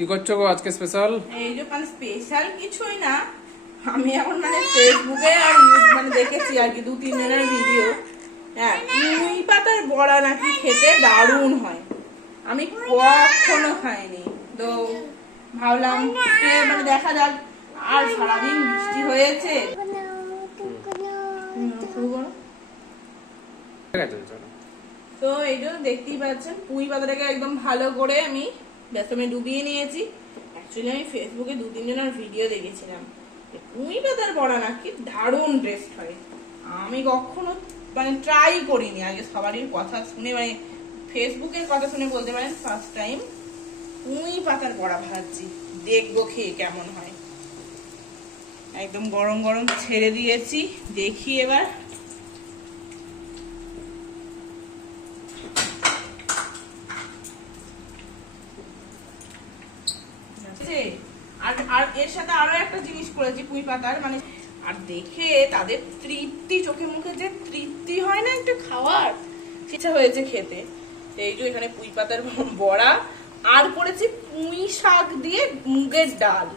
কি করছো গো আজকে স্পেশাল? এই যে মানে স্পেশাল কিছুই না, আমি এখন মানে ফেসবুকে আর মানে দেখেছি আর কি 2-3 জনের ভিডিও। হ্যাঁ, পুঁই পাতার বড়া নাকি খেতে দারুণ হয়। আমি কখনো খাইনি, তো ভাবলাম মানে দেখা যাক। আর সারাদিন বৃষ্টি হয়েছে। তো এই যে দেখতেই পাচ্ছেন পুঁই পাতাটাকে একদম ভালো করে আমি বেসনে ডুবিয়ে নিয়েছি। অ্যাকচুয়ালি আমি ফেসবুকে 2-3 জনের ভিডিও দেখেছিলাম, পুঁই পাতার বড়া নাকি দারুণ টেস্ট হয়। আমি কখনো মানে ট্রাই করিনি আগে, সবারই কথা শুনে মানে ফেসবুকের কথা শুনে বলতে পারেন ফার্স্ট টাইম পুঁই পাতার বড়া ভাজছি, দেখবো খেয়ে কেমন হয়। একদম গরম গরম ছেড়ে দিয়েছি, দেখি এবার। আর এর সাথে আরো একটা জিনিস করেছি পুঁই পাতার, মানে আর দেখে তাদের তৃপ্তি, চোখে মুখে যে তৃপ্তি হয় না একটু খাওয়ার, ইচ্ছা হয়েছে খেতে। এই যে এখানে পুঁই পাতার বড়া আর করেছি পুঁই শাক দিয়ে মুগের ডাল।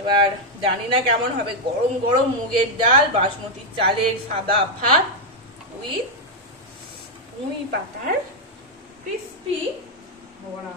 এবার জানি না কেমন হবে, গরম গরম মুগের ডাল, বাসমতি চালের সাদা ভাত উইথ পুঁই পাতার ক্রিস্পি বড়া।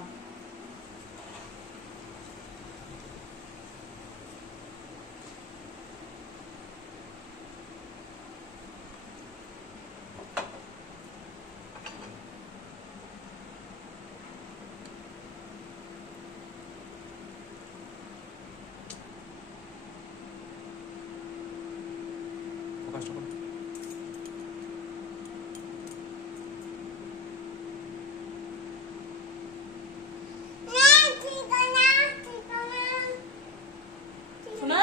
শোনা